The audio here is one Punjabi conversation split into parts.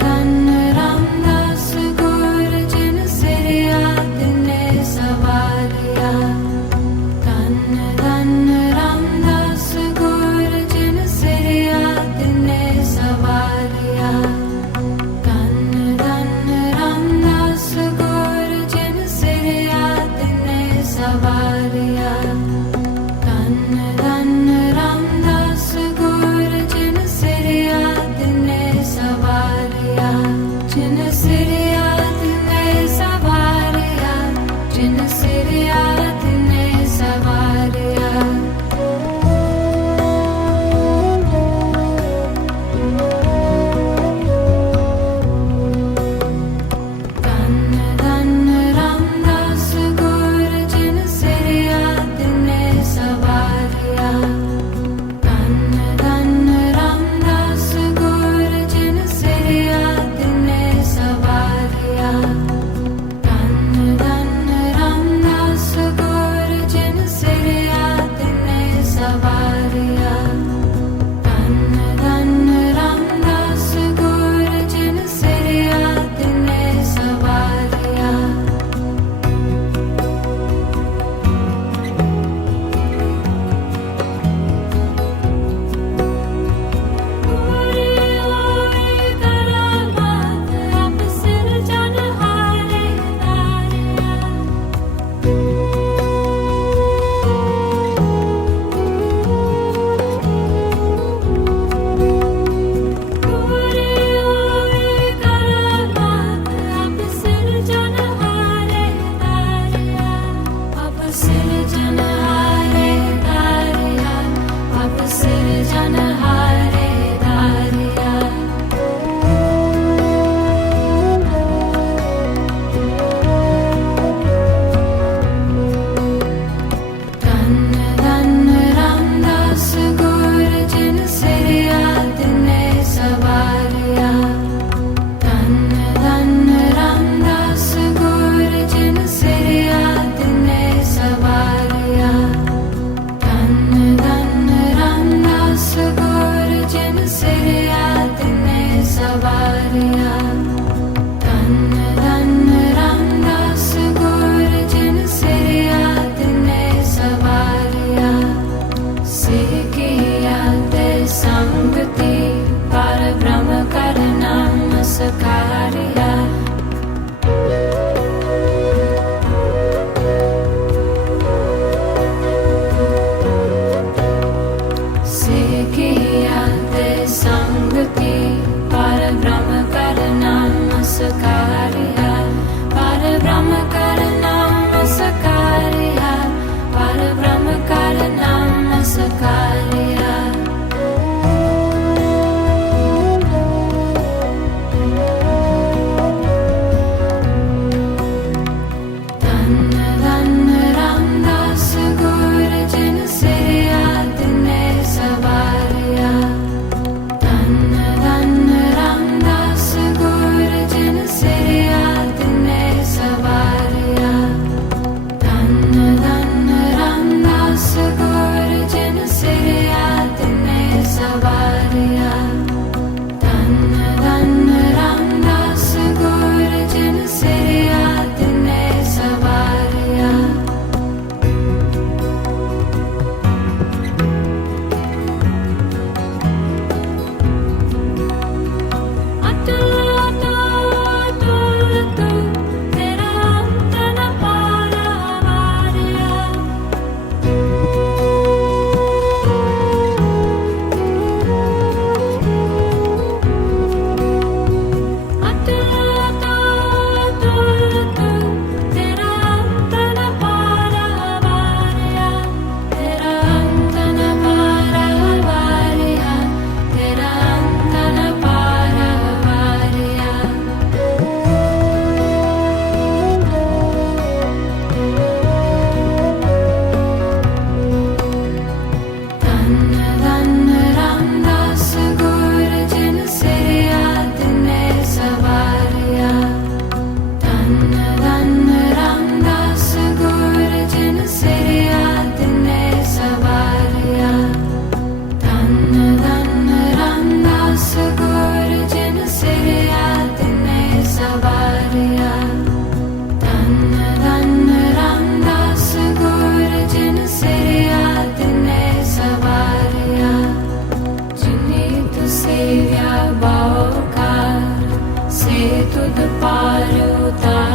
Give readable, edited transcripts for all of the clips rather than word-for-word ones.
ਧੰਨ ਰਾਮਦਾਸ ਗੁਰ ਜਿਨ ਸਿਰਿਆ ਤਿਨੈ ਸਵਾਰਿਆ।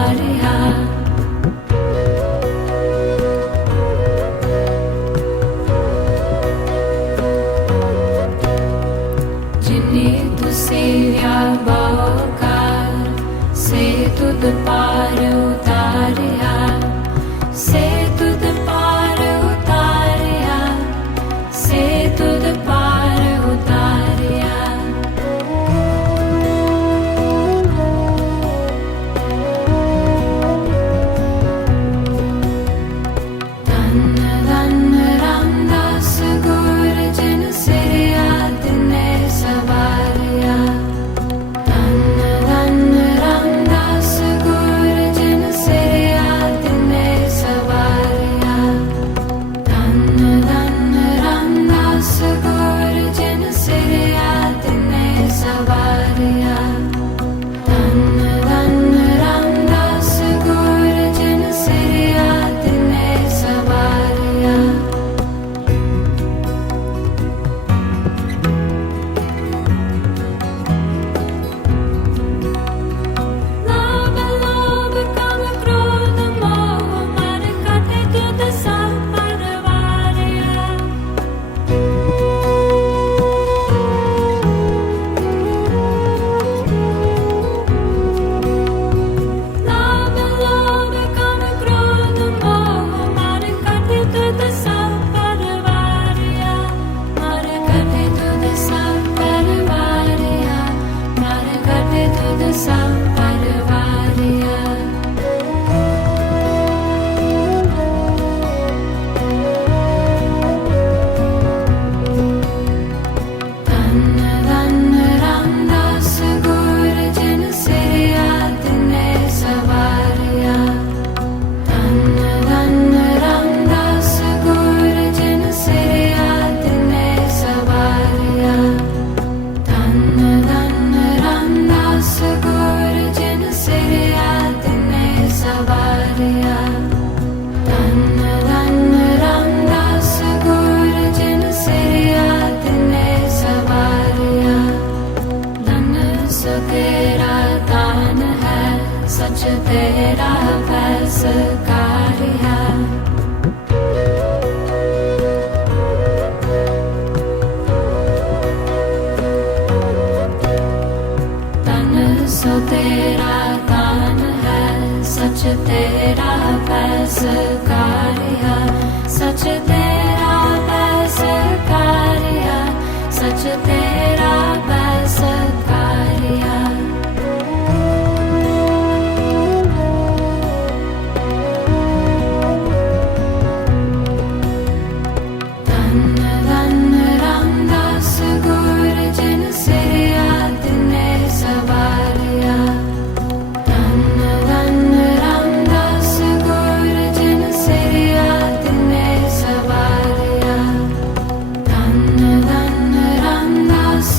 ਸਵਾਰਿਆ। ਜਿਨੇ ਤੁਸਿਆ ਬਹੁਕਾਰ ਸੇ ਤੁਧ ਪਾਰ ਉਤਾਰਿਆ, ਸੇ ਤੁਧ ਪਾਰ ਉਤਾਰਿਆ, ਸੇ ਤੁਧ ਪਾਰ ਉਤਾਰਿਆ। ਧੰਨ ਧੰਨ ਰਾਮਦਾਸ ਗੁਰ ਜਿਨ ਸਿਰਿਆ ਤਿਨੈ ਸਵਾਰਿਆ। ਧੰਨ ਧੰਨ ਰਾਮਦਾਸ ਗੁਰ ਜਿਨ ਸਿਰਿਆ ਤਿਨੈ ਸਵਾਰਿਆ। ਧੰਨ ਧੰਨ ਰਾਮਦਾਸ ਗੁਰ ਜਿਨ ਸਿਰਿਆ ਤਿਨੈ ਸਵਾਰਿਆ। ਧੰਨ ਧੰਨ ਰਾਮਦਾਸ ਗੁਰ ਜਿਨ ਸਿਰਿਆ ਤਿਨੈ ਸਵਾਰਿਆ। ਲਾਭ ਲੋਭ ਕਾਮ ਕ੍ਰੋਧ ਮੋਹ ਮਨ ਕਟਿ ਤੁਧ ਸਭ ਪਰਵਾਰਿਆ। ਲਾਭ ਲੋਭ ਕਾਮ ਕ੍ਰੋਧ ਮੋਹ ਮਨ ਕਟਿ ਤੁਧ ਸਭ ਪਰਵਾਰਿਆ। ਮਨ ਕਟਿ ਤੁਧ ਸਭ ਪਰਵਾਰਿਆ, ਮਨ ਕਟਿ ਤੁਧ ਸਭ ਪਰਵਾਰਿਆ। ਧੰਨ ਧੰਨ ਰਾਮਦਾਸ ਗੁਰ ਜਿਨ ਸਿਰਿਆ ਤਿਨੈ ਸਵਾਰਿਆ। ਧੰਨ ਧੰਨ ਰਾਮਦਾਸ ਗੁਰ ਜਿਨ ਸਿਰਿਆ ਤਿਨੈ ਸਵਾਰਿਆ। ਧੰਨ ਧੰਨ ਰਾਮਦਾਸ ਗੁਰ ਜਿਨ ਸਿਰਿਆ ਤਿਨੈ ਸਵਾਰਿਆ। ਧੰਨ ਧੰਨ ਰਾਮਦਾਸ ਗੁਰ ਜਿਨ ਸਿਰਿਆ ਤਿਨੈ ਸਵਾਰਿਆ। ਧਨ ਸੋ ਤੇਰਾ ਦਾਨ ਹੈ, ਸਚ ਤੇਰਾ ਪੈਸਕਾਰਿਆ। ਧਨ ਸੋ ਤੇਰਾ ਦਾਨ ਹੈ, ਸਚ ਤੇਰਾ ਪੈਸਕਾਰਿਆ। ਸਚ ਤੇਰਾ ਪੈਸਕਾਰਿਆ, ਸਚ ਤੇਰਾ ਪੈਸਕਾਰਿਆ। ਧੰਨ ਧੰਨ ਰਾਮਦਾਸ ਗੁਰ ਜਿਨ ਸਿਰਿਆ ਤਿਨੈ ਸਵਾਰਿਆ। ਧੰਨ ਧੰਨ ਰਾਮਦਾਸ ਗੁਰ ਜਿਨ ਸਿਰਿਆ ਤਿਨੈ ਸਵਾਰਿਆ। ਧੰਨ ਧੰਨ ਰਾਮਦਾਸ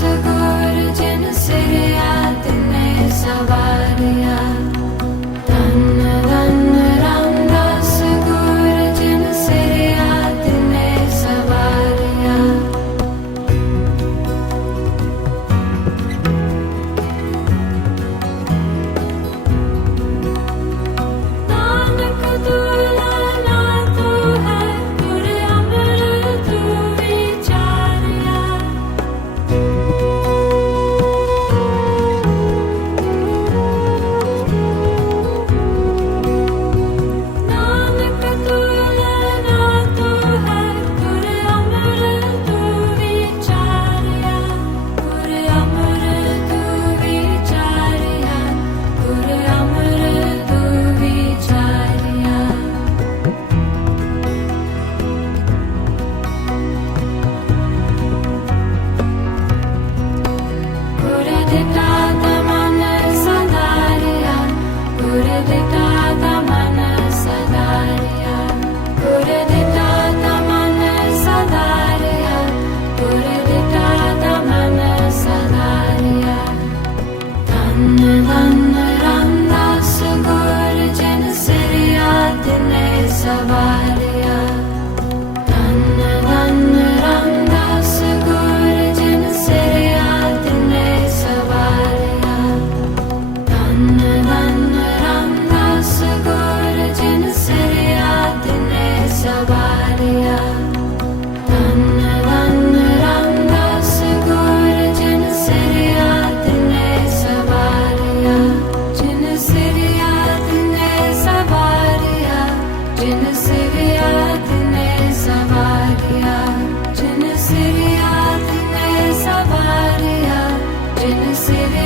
ਸਿਰ